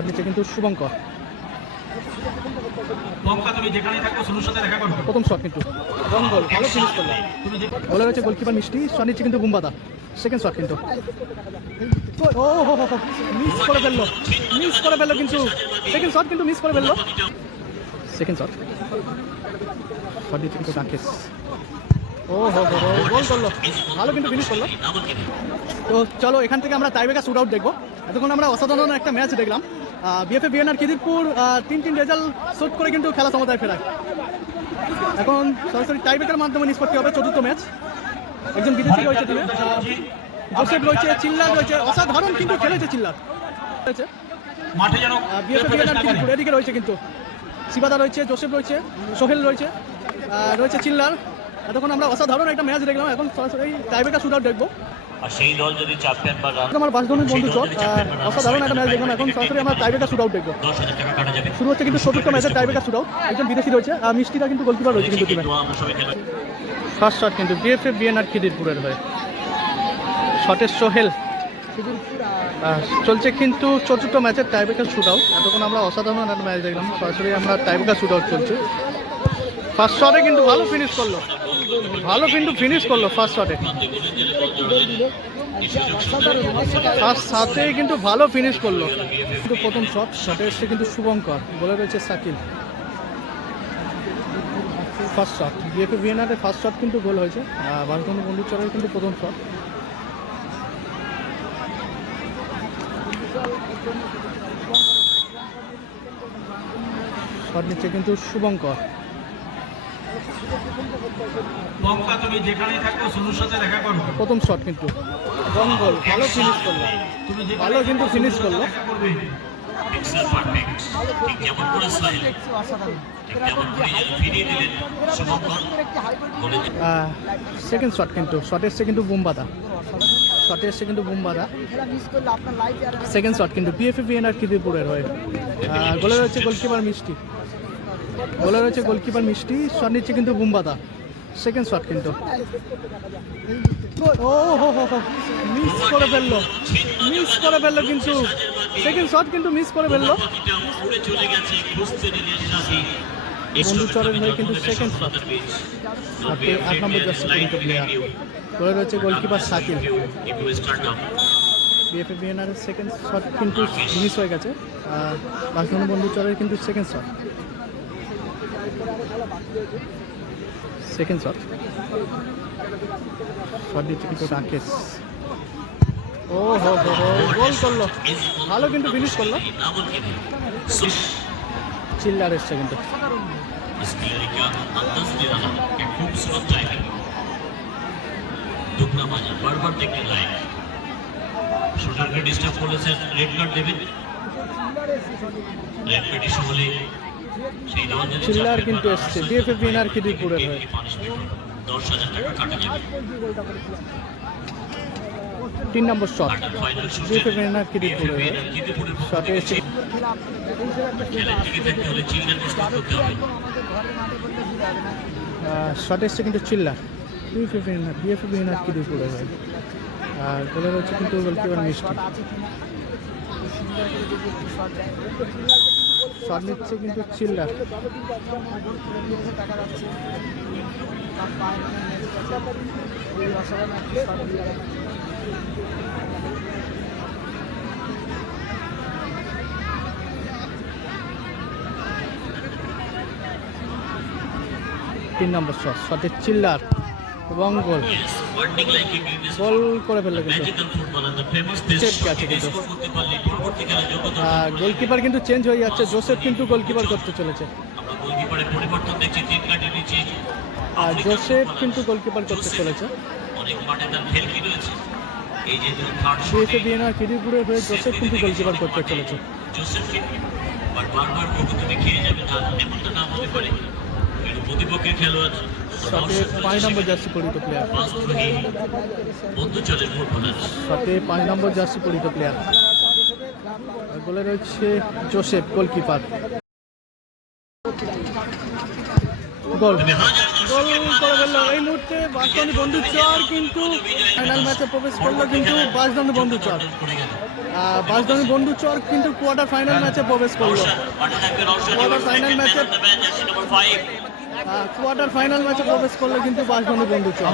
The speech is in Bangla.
শট নিচ্ছে কিন্তু শুভঙ্কর। প্রথম শট কিন্তু রং গোল, ভালো ফিনিশ করলো। বলে রয়েছে গোলকিপার মিষ্টি, শট নিচ্ছে কিন্তু বুম্বাদা। সেকেন্ড শট কিন্তু ও হো হো মিস করে ফেললো, কিন্তু সেকেন্ড শট কিন্তু মিস করে ফেললো। সেকেন্ড শট শট নিচ্ছে কিন্তু রাকেশ। ও হো হো গোল করলো, ভালো কিন্তু ফিনিশ করলো। তো চলো এখান থেকে আমরা টাইব্রেকার শুট আউট দেখবো। এতক্ষণ আমরা অসাধারণ একটা ম্যাচ দেখলাম। BFA BNR Khidirpur 3 result shoot করে কিন্তু খেলা সমতায় ফেরায়। এখন সরাসরি টাইব্রেকার মাধ্যমে নিষ্পত্তি হবে চতুর্থ ম্যাচ। একজন বিদেশি রয়েছে টিমে, জোসেফ রয়েছে, চিল্লার রয়েছে, অসাধারণ কিন্তু খেলেছে চিল্লার রয়েছে। বিএফএ বিএনআর খিদিরপুর এদিকে রয়েছে কিন্তু শিবাদা রয়েছে, জোসেফ রয়েছে, সোহেল রয়েছে, রয়েছে চিল্লার। এতক্ষণ আমরা অসাধারণ একটা ম্যাচ দেখলাম। এখন সরাসরি টাইব্রেকার শুট আউট দেখবো। আর সেই দল যদি চ্যাম্পিয়ন বা আমার বাসধনী বন্ধু চট অসাধারণ একটা ম্যাচ দেখলাম। এখন সরাসরি আমরা টাইব্রেকার শুট আউট দেখবো। 10,000 টাকা কাটা যাবে। শুরু হচ্ছে কিন্তু চতুর্থ ম্যাচের টাইব্রেকার শুট আউট। একজন বিদেশি রয়েছে, মিষ্টিটা কিন্তু গোলকিপার রয়েছে কিন্তু টিমে। ফার্স্ট শট কিন্তু বিএফএ বিএনআর খিদিরপুরের হয়ে শটের সোহেল। চলছে কিন্তু চতুর্থ ম্যাচের টাইব্রেকার শুট আউট। এতক্ষণ আমরা অসাধারণ একটা ম্যাচ দেখলাম। সরাসরি আমরা টাইব্রেকার শুট আউট চলছে। ফার্স্ট শটে কিন্তু ভালো ফিনিশ করলো, ফার্স্ট শটে। ফার্স্ট শটেই কিন্তু ভালো ফিনিশ করলো। কিন্তু প্রথম শটে এসছে কিন্তু শুভঙ্কর, বলে রয়েছে সাকিল। ফার্স্ট শট বিএফএ বিএনআরের ফার্স্ট শট কিন্তু গোল হয়েছে। বাসধনী বন্ধু চরের কিন্তু প্রথম শট। শট নিচ্ছে কিন্তু শুভঙ্কর। প্রথম শট কিন্তু রং গোল, ভালো ফিনিশ করলো, সেকেন্ড শট কিন্তু শট এসছে কিন্তু বুম্বাদা। সেকেন্ড শট কিন্তু বিএফএ বিএনআর খিদিরপুরের হয়ে গোলে রয়েছে গোলকিপার মিষ্টি, শট নিচ্ছে কিন্তু বুম্বাদা। সেকেন্ড শট কিন্তু ও হো হো মিস করে ফেললো, কিন্তু সেকেন্ড শট কিন্তু মিস করে ফেললো। বন্ধু চরের হয়ে কিন্তু সেকেন্ড শট। 8 নম্বর জার্সি পরিহিত প্লেয়ার, করে রয়েছে goalkeeper Sakil. BFA BNR second shot কিন্তু মিস হয়ে গেছে। বাসধনী বন্ধু চরের কিন্তু সেকেন্ড শট দিচ্ছে কিন্তু রাকেশ। ও হো হো গোল করলো, ভালো কিন্তু ফিনিশ করলো। চিল্লার এসছে কিন্তু চিল্লার কিন্তু এসছে বিএফএ বিএনআর খিদিরপুরের হয়ে। 10,000 টাকা কাটা যাবে। 3 নম্বর শট বিএফএ বিএনআর খিদিরপুরের হয়ে শটে এসছে। শট এসছে কিন্তু চিল্লার বিএফএ বিএনআর খিদিরপুরের হয়ে। আর গোলে রয়েছে কিন্তু গোলকিপার মিষ্টি। শট নিচ্ছে কিন্তু চিল্লার। তিন নম্বর শটের চিল্লার এবং গোল করে ফেললো কিন্তু গোলকিপার কিন্তু চেঞ্জ হয়ে যাচ্ছে। জোসেফ কিন্তু গোলকিপার করতে চলেছে। বিএফএ বিএনআর খিদিরপুরের হয়ে জোসেফ কিন্তু গোলকিপার করতে চলেছে। শটে 5 নম্বর জার্সি পরিহিত প্লেয়ার, 5 নম্বর জার্সি পরিহিত প্লেয়ার। গোলে রয়েছে জোসেফ গোলকিপার। গোল গোল করে ফেললো এই মুহূর্তে বাসবন্ধু বন্ধুর চর, কিন্তু ফাইনাল ম্যাচে প্রবেশ করলো কিন্তু বাসবন্ধু বন্ধুর চর। বাসবন্ধু বন্ধুর চর কিন্তু কোয়ার্টার ফাইনাল ম্যাচে প্রবেশ করলো। কোয়ার্টার ফাইনাল ম্যাচে প্রবেশ করলো কিন্তু বাসবন্ধু বন্ধুর চর।